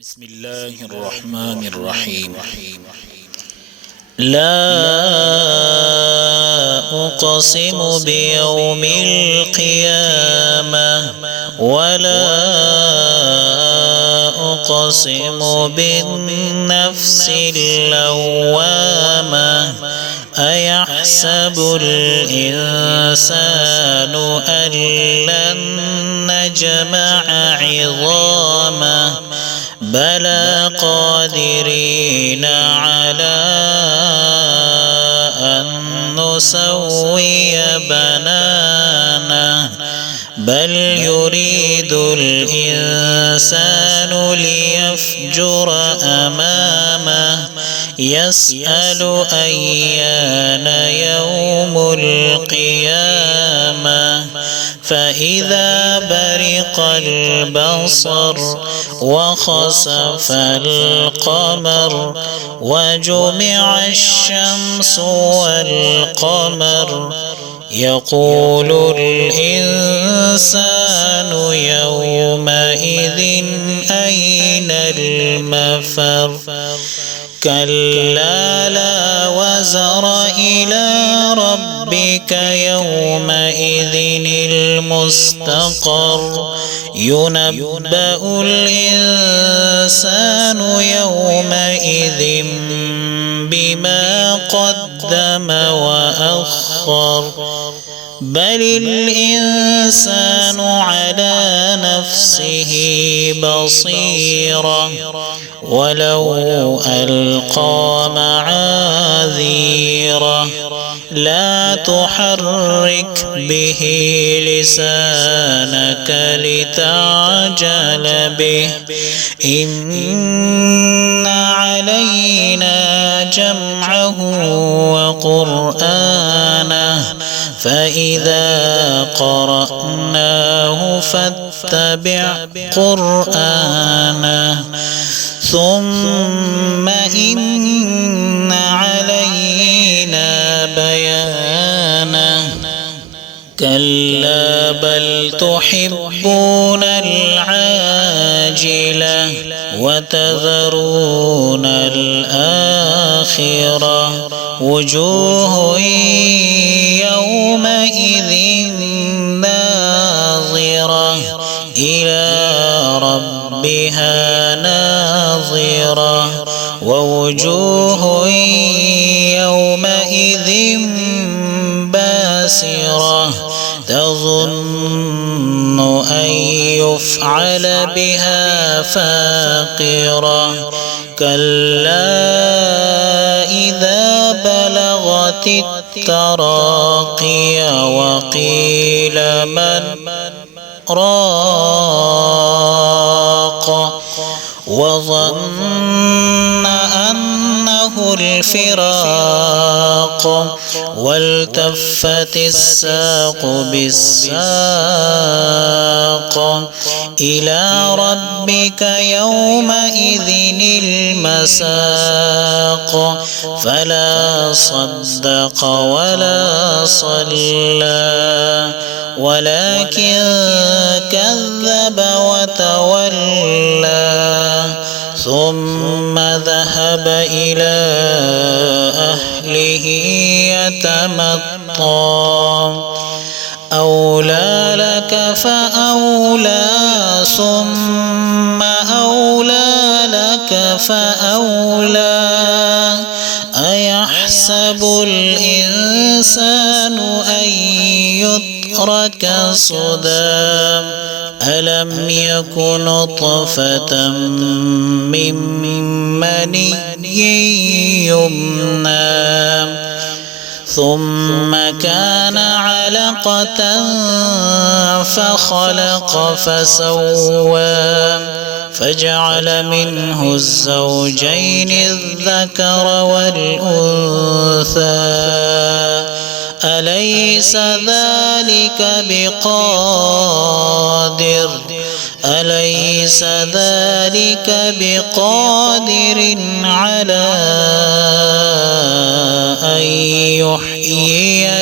بسم الله الرحمن الرحيم. لا أقسم بيوم القيامة ولا أقسم بالنفس اللوامة أيحسب الإنسان أن لن نجمع عظامه بلى قادرين على أن نسوي بنانه بل يريد الإنسان ليفجر أمامه يسأل أيان يوم القيامة فإذا برق البصر وخسف القمر وجمع الشمس والقمر يقول الإنسان يومئذ أين المفر كلا لا وزر إلى ربك يومئذ المستقر ينبأ الإنسان يومئذ بما قدم وأخر بل الإنسان على نفسه بصيرة ولو ألقى معاذيره لا تحرك به لسانك لتعجل به إن علينا جمعه وقرآنه فإذا قرأناه فاتبع قرآنه ثم إن علينا بيانه كلا بل تحبون العاجلة وتذرون الآخرة وجوه يومئذ ناظرة إلى ربها ناظرة ووجوه يومئذ باسرة تظن أن يفعل بها فاقرة كلا إذا بلغت التراقي وقيل من راق وظن أنه الفراق والتفت الساق بالساق إلى ربك يومئذ المساق فلا صدق ولا صلى ولكن كذب وتولى ثم ذهب إلى أهله يتمطى أولى لك فأولى ثم أولى لك فأولى أيحسب الإنسان أن يترك صدى ألم يكن نطفة من مني يمنى ثم كان علقة فخلق فسوى فجعل منه الزوجين الذكر والأنثى أليس ذلك بقادر على أن يحيي